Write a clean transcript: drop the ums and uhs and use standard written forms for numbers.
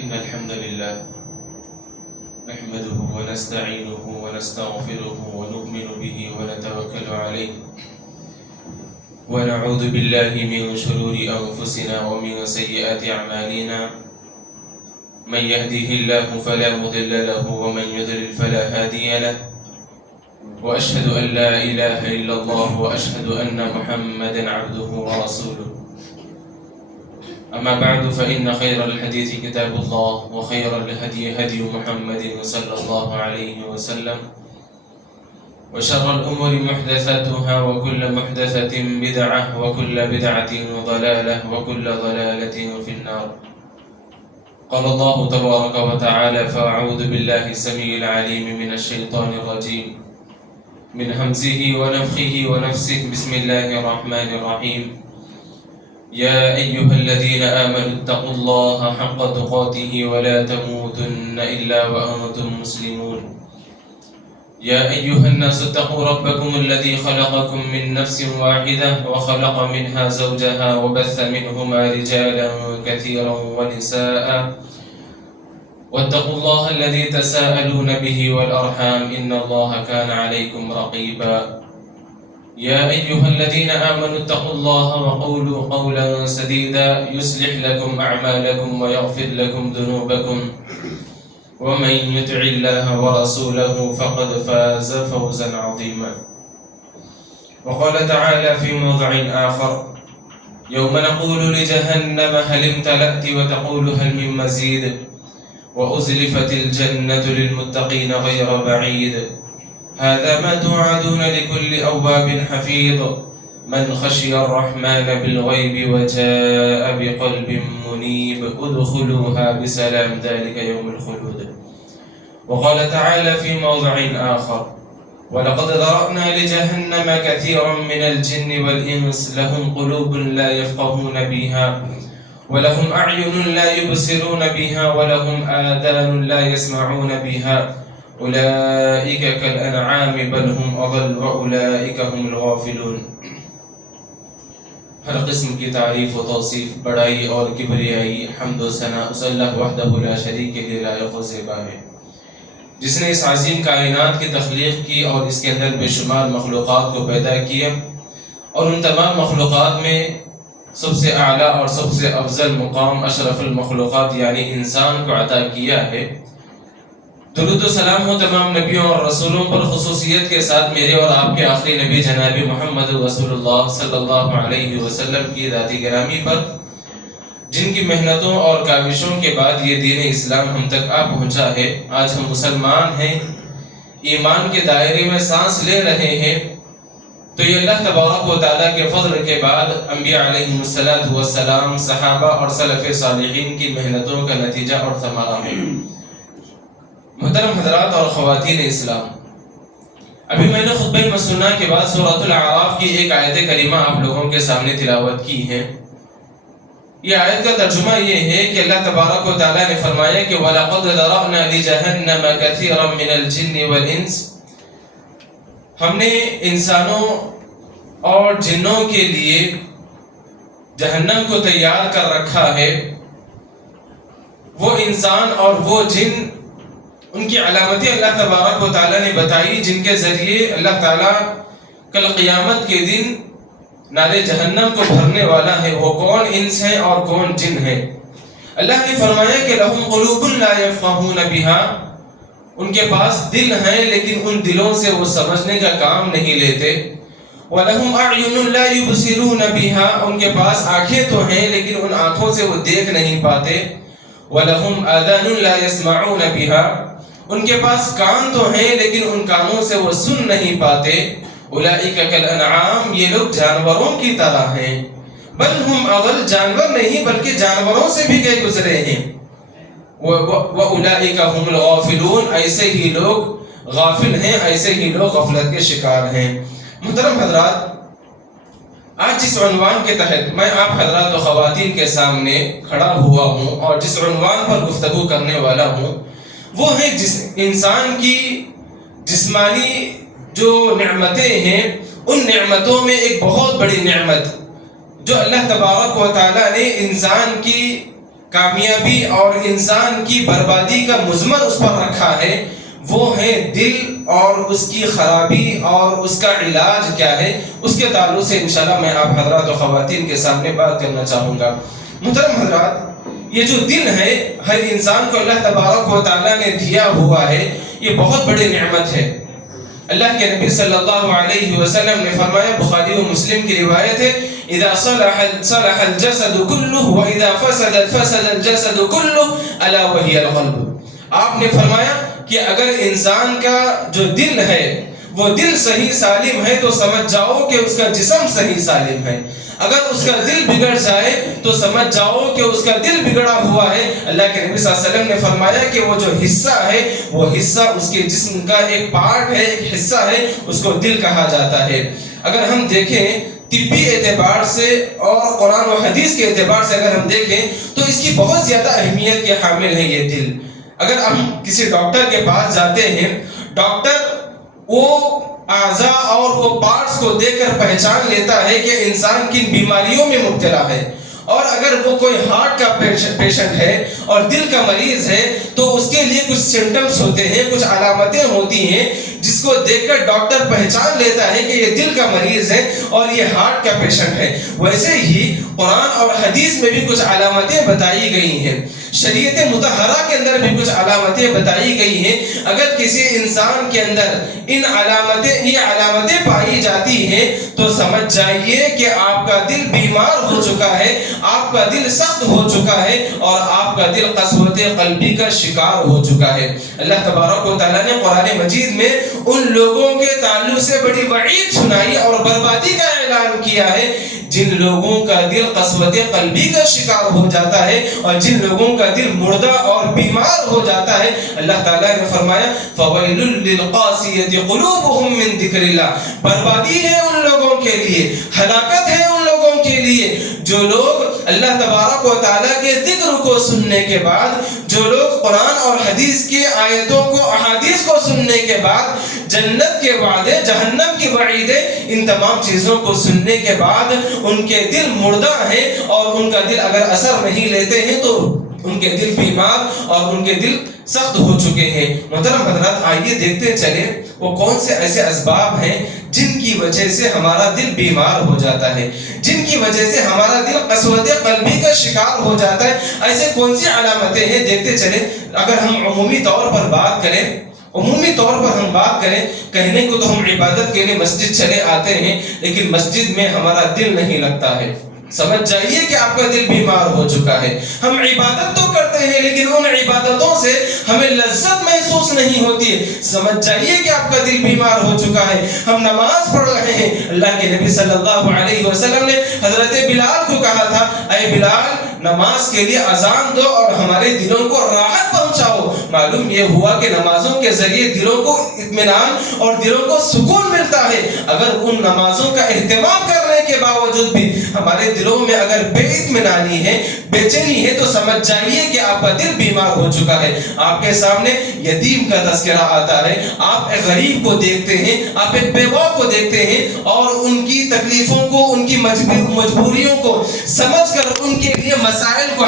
إن الحمد لله نحمده ونستعينه ونستغفره ونؤمن به ونتوكل عليه ونعوذ بالله من شرور أنفسنا ومن سيئات أعمالنا من يهده الله فلا مضل له ومن يضلل فلا هادي له وأشهد أن لا إله إلا الله وأشهد أن محمدا عبده ورسوله أما بعد فإن خير الحديث كتاب الله وخير الهدي هدي محمد صلى الله عليه وسلم وشر الأمور محدثاتها وكل محدثة بدعة وكل بدعة ضلالة وكل ضلالة في النار. قال الله تبارك وتعالى فأعوذ بالله السميع العليم من الشيطان الرجيم من همزه ونفخه ونفسه بسم الله الرحمن الرحيم يا أيها الذين آمنوا اتقوا الله حق تقاته ولا تموتن إلا وأنتم مسلمون يا أيها الناس اتقوا ربكم الذي خلقكم من نفس واحدة وخلق منها زوجها وبث منهما رجالا كثيرا ونساء واتقوا الله الذي تساءلون به والأرحام إن الله كان عليكم رقيبا يا أيها الذين آمنوا اتقوا الله وقولوا قولا سديدا يصلح لكم أعمالكم ويغفر لكم ذنوبكم ومن يطع الله ورسوله فقد فاز فوزا عظيما. وقال تعالى في موضع آخر يوم نقول لجهنم هل امتلأت وتقول هل من مزيد وأزلفت الجنة للمتقين غير بعيد هذا ما توعدون لكل أواب حفيظ من خشي الرحمن بالغيب وجاء بقلب منيب ادخلوها بسلام ذلك يوم الخلود. وقال تعالى في موضع آخر ولقد ذرأنا لجهنم كثيرا من الجن والإنس لهم قلوب لا يفقهون بها ولهم أعين لا يبصرون بها ولهم آذان لا يسمعون بها أولئك كالأنعام بل هم أضل وأولئك هم الغافلون. ہر قسم کی تعریف و توصیف بڑائی اور کبریائی حمد و ثنا اس اللہ وحدہ لا شریک کے لیے لائق و زیبا ہے جس نے اس عظیم کائنات کی تخلیق کی اور اس کے اندر بے شمار مخلوقات کو پیدا کیا اور ان تمام مخلوقات میں سب سے اعلیٰ اور سب سے افضل مقام اشرف المخلوقات یعنی انسان کو عطا کیا ہے. درود و سلام ہو تمام نبیوں اور رسولوں پر خصوصیت کے ساتھ میرے اور آپ کے آخری نبی جناب محمد رسول اللہ صلی اللہ علیہ وسلم کی ذاتی گرامی پر جن کی محنتوں اور کاوشوں کے بعد یہ دین اسلام ہم تک آ پہنچا ہے. آج ہم مسلمان ہیں, ایمان کے دائرے میں سانس لے رہے ہیں تو یہ اللہ تبارک و تعالیٰ کے فضل کے بعد انبیاء علیہ السلام صحابہ اور سلف صالحین کی محنتوں کا نتیجہ اور ثمرہ ہے. محترم حضرات اور خواتین اسلام, ابھی میں نے خطبہ مسنہ کے بعد سورۃ الاعراف کی ایک آیت کریمہ آپ لوگوں کے سامنے تلاوت کی ہے. یہ آیت کا ترجمہ یہ ہے کہ اللہ تبارک و تعالیٰ نے فرمایا کہ وَلَقَدْ ذَرَأْنَا لِجَهَنَّمَ كَثِيرًا مِنَ الْجِنِّ وَالْإِنسِ, ہم نے انسانوں اور جنوں کے لیے جہنم کو تیار کر رکھا ہے. وہ انسان اور وہ جن, ان کی علامتیں اللہ تبارک و تعالیٰ نے بتائی جن کے ذریعے اللہ تعالیٰ کل قیامت کے دن نار جہنم کو بھرنے والا ہے. وہ کون انس ہیں اور کون جن ہیں؟ اللہ نے فرمایا کہ لہم قلوب لا یفقہون بہا, ان کے پاس دل ہیں لیکن ان دلوں سے وہ سمجھنے کا کام نہیں لیتے. وَلَهُمْ أَعْيُنٌ لَا يُبْصِرُونَ بِهَا, ان کے پاس آنکھیں تو ہیں لیکن ان آنکھوں سے وہ دیکھ نہیں پاتے. وَلَهُمْ آذَانٌ لَا يَسْمَعُونَ بِهَا, ان کے پاس کان تو ہیں لیکن ان کانوں سے وہ سن نہیں پاتے. اولئک کالانعام, یہ لوگ جانوروں کی طرح ہیں. بل ہم اضل, جانور نہیں بلکہ جانوروں سے بھی گئے گزرے ہیں. واولئک هم الغافلون, ایسے ہی لوگ غافل ہیں, ایسے ہی لوگ غفلت کے شکار ہیں. محترم حضرات, آج جس عنوان کے تحت میں آپ حضرات و خواتین کے سامنے کھڑا ہوا ہوں اور جس عنوان پر گفتگو کرنے والا ہوں وہ ہے جس انسان کی جسمانی جو نعمتیں ہیں, ان نعمتوں میں ایک بہت بڑی نعمت جو اللہ تبارک و تعالیٰ نے انسان کی کامیابی اور انسان کی بربادی کا مضمر اس پر رکھا ہے، وہ ہے دل اور اس کی خرابی اور اس کا علاج کیا ہے۔ اس کے تعلق سے انشاءاللہ میں آپ حضرات و خواتین کے سامنے بات کرنا چاہوں گا۔ محترم حضرات، یہ جو دل ہے ہر انسان کو اللہ تبارک و تعالیٰ نے دیا ہوا ہے، یہ بہت بڑی نعمت ہے۔ اللہ کے نبی صلی اللہ علیہ وسلم نے فرمایا، بخاری و مسلم کی روایت ہے، اذا صلح الجسد كله واذا فسد الجسد كله الا وهي القلب۔ آپ نے فرمایا کہ اگر انسان کا جو دل ہے وہ دل صحیح سالم ہے تو سمجھ جاؤ کہ اس کا جسم صحیح سالم ہے۔ اگر اس کا دل بگڑ جائے تو سمجھ جاؤ کہ اس کا دل بگڑا ہوا ہے۔ اللہ کے نبی صلی اللہ علیہ وسلم نے فرمایا کہ وہ جو حصہ ہے وہ حصہ اس کے جسم کا ایک پارٹ ہے، ایک حصہ ہے، اس کو دل کہا جاتا ہے۔ اگر ہم دیکھیں طبی اعتبار سے اور قرآن و حدیث کے اعتبار سے اگر ہم دیکھیں تو اس کی بہت زیادہ اہمیت کے حامل ہے یہ دل۔ اگر ہم کسی ڈاکٹر کے پاس جاتے ہیں، ڈاکٹر وہ اعضاء اور وہ پارٹس کو دیکھ کر پہچان لیتا ہے کہ انسان کن بیماریوں میں مبتلا ہے، اور اگر وہ کوئی ہارٹ کا پیشنٹ ہے اور دل کا مریض ہے تو اس کے لیے کچھ سمٹمز ہوتے ہیں، کچھ علامتیں ہوتی ہیں جس کو دیکھ کر ڈاکٹر پہچان لیتا ہے کہ یہ دل کا مریض ہے اور یہ ہارٹ کا پیشنٹ ہے۔ ویسے ہی قرآن اور حدیث میں بھی کچھ علامتیں بتائی گئی ہیں، شریعت مطہرہ کے اندر بھی کچھ علامتیں بتائی گئی ہیں۔ اگر کسی انسان کے اندر یہ علامتیں پائی جاتی ہیں تو سمجھ جائیے کہ آپ کا دل بیمار ہو چکا ہے، آپ کا دل سخت ہو چکا ہے اور آپ کا دل قسوت قلبی کا شکار ہو چکا ہے۔ اللہ تبارک و تعالیٰ نے قرآن مجید میں ان لوگوں کے تعلق سے بڑی وعید سنائی اور بربادی کا اعلان کیا ہے جن لوگوں کا دل قسوت قلبی کا شکار ہو جاتا ہے اور جن لوگوں کا دل مردہ اور بیمار ہو جاتا ہے۔ اللہ تعالیٰ نے فرمایا فَوَيْلٌ لِّلْقَاسِيَةِ قُلُوبُهُم مِّن ذِكْرِ اللَّهِ، بربادی ہے ان لوگوں کے لیے، ہلاکت ہے ان لوگوں کے لیے جو لوگ اللہ تبارک و تعالیٰ کے ذکر کو سننے کے بعد، جو لوگ قرآن اور حدیث کی آیتوں کو احادیث کو سننے کے بعد جنت کے وعدے، جہنم کی وعیدیں، ان تمام چیزوں کو سننے کے بعد ان کے دل مردہ ہیں اور ان کا دل اگر اثر نہیں لیتے ہیں تو ان کے دل بیمار اور ان کے دل سخت ہو چکے ہیں۔ محترم حضرات، آئیے دیکھتے چلیں وہ کون سے ایسے اسباب ہیں جن کی وجہ سے ہمارا دل بیمار ہو جاتا ہے، جن کی وجہ سے ہمارا دل قسوت قلبی کا شکار ہو جاتا ہے۔ ایسے کون سی علامتیں ہیں، دیکھتے چلیں۔ اگر ہم عمومی طور پر بات کریں، کہنے کو تو ہم عبادت کے لیے مسجد چلے آتے ہیں لیکن مسجد میں ہمارا دل نہیں لگتا ہے۔ سمجھ جائیے کہ آپ کا دل بیمار ہو چکا ہے۔ ہم عبادت تو کرتے ہیں لیکن ان عبادتوں سے ہمیں لذت محسوس نہیں ہوتی ہے۔ سمجھ جائیے کہ آپ کا دل بیمار ہو چکا ہے۔ ہم نماز پڑھ رہے ہیں، اللہ کے نبی صلی اللہ علیہ وسلم نے حضرت بلال کو کہا تھا، اے بلال نماز کے لیے اذان دو اور ہمارے دلوں کو راحت پہنچاؤ۔ معلوم یہ ہوا کہ نمازوں کے ذریعے دلوں کو اطمینان اور دلوں کو سکون ملتا ہے۔ اگر ان نمازوں کا اہتمام کرنے کے باوجود بھی ہمارے دلوں میں اگر بے اطمینانی ہے، بے چینی ہے تو سمجھ جائیے کہ آپ کا دل بیمار ہو چکا ہے۔ آپ کے سامنے یتیم کا تذکرہ آتا ہے، آپ ایک غریب کو دیکھتے ہیں، آپ ایک بیوہ کو دیکھتے ہیں اور ان کی تکلیفوں کو، ان کی مجبوریوں کو سمجھ کر ان کے لیے مسائل کو